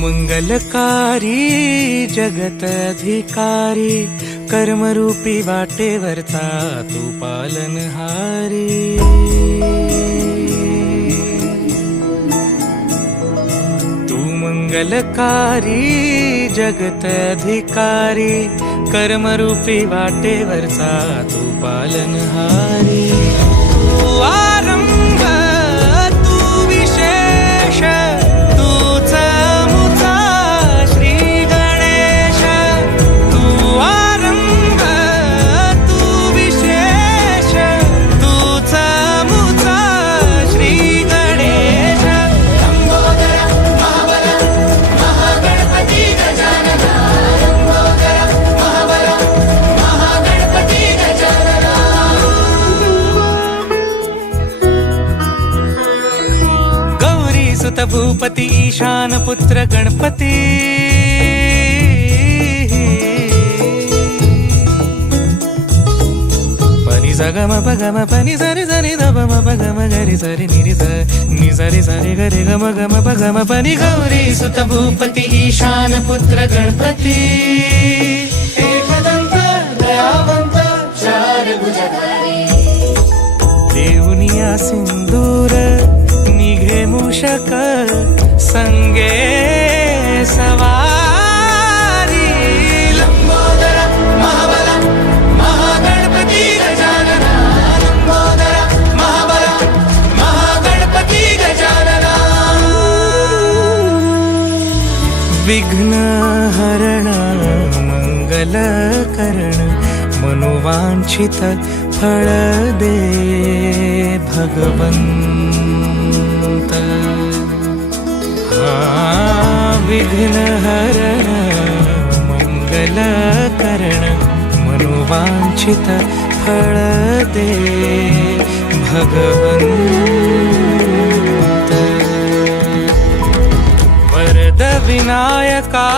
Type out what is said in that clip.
मंगलकारी जगत अधिकारी, कर्मरूपी वाटेवरचा तू पालनहारी। तू मंगलकारी जगत अधिकारी, कर्मरूपी वाटेवरचा तू पालनहारी। तू आरंभ तू विशेष, तूच मुचा श्री गणेश। तू आरंभ तू विशेष, तूच मुचा श्री गणेश। लंबोदर महाबल महागणपती गजानना, लंबोदर महाबल महागणपती गजानना। गौरी सुत भूपती ईशान पुत्र गणपती, पनी सगम पगम पनी सरि सरि दम पगम गरि सरि निरि स नि सरि सरि गरि गम गम पगम पनी। गौरी सुत भूपती ईशान पुत्र गणपती, एकदंत दयावंत चार भुजधारी। देऊनिया सिंदूर निघे मूषक, संगे सवारी। लंबोदर महाबल महागणपती गजानना, लंबोदर महाबल महागणपती गजानना। विघ्न हरण मंगल करण, मनोवांछित फळ दे भगवंत। विघ्न हरण मंगल करण, मनोवांछित फळ दे भगवंत। वरद विनायका